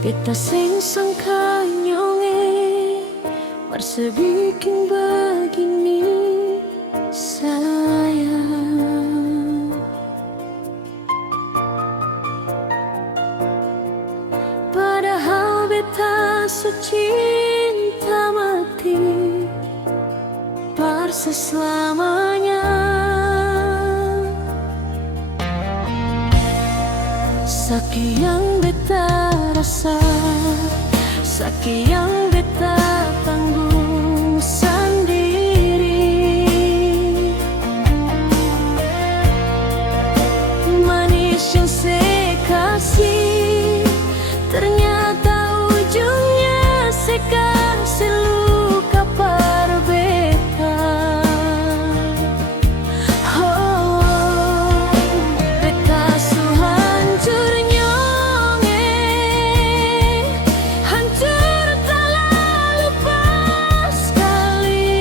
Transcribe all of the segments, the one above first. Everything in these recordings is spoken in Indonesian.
Beta sing sangka nyonge marsebikin begini sayang. Padahal beta secinta mati parse selamanya. Sakit yang beta rasa, sakit yang beta tanggung sendiri. Manis yang saya kasih, ternyata ujungnya saya kasih luka par beta. Oh, beta su hancur nyonge, hancur tak lalu pas sekali.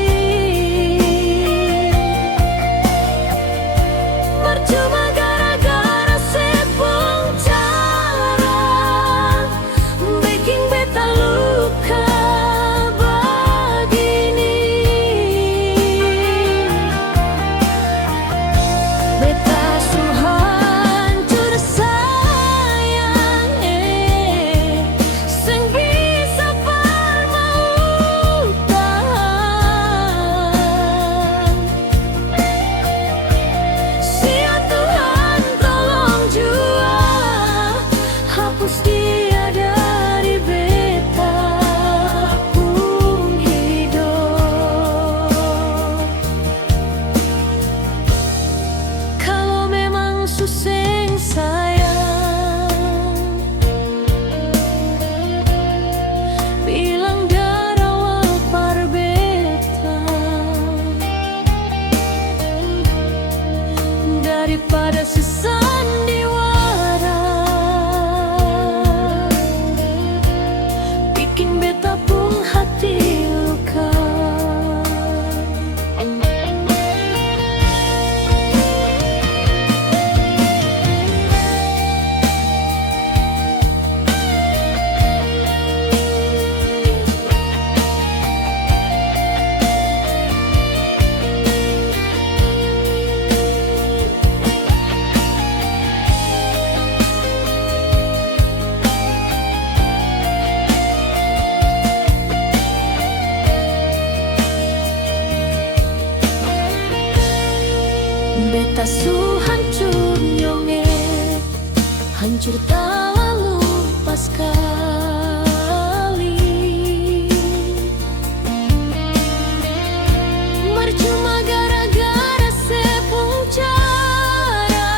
Percuma gara-gara sepung cara bikin beta luka begini. Beta su hancur sayang, sing bisa par mau tahan. Sia Tuhan tolong jua hapus dia dari beta pun hidup. Kalau memang suseng sayang, bilang dari awal par beta, daripada sesandiwara bikin beta pun hati luka. Beta su hancur nyonge, hancur tak lalu pas sekali. Percuma gara-gara sepung cara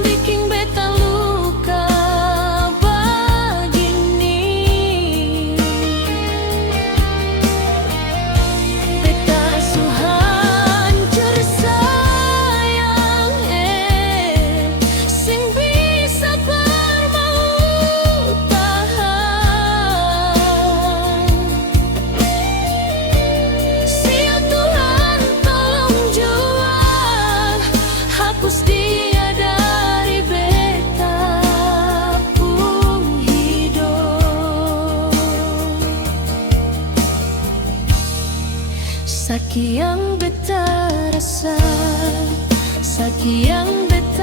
bikin beta luka begini. Beta su hancur sayang, sing bisa par mau tahan. Sia Tuhan tolong jua hapus dia dari beta pun hidup. Sakit yang beta rasa, sakit yang beta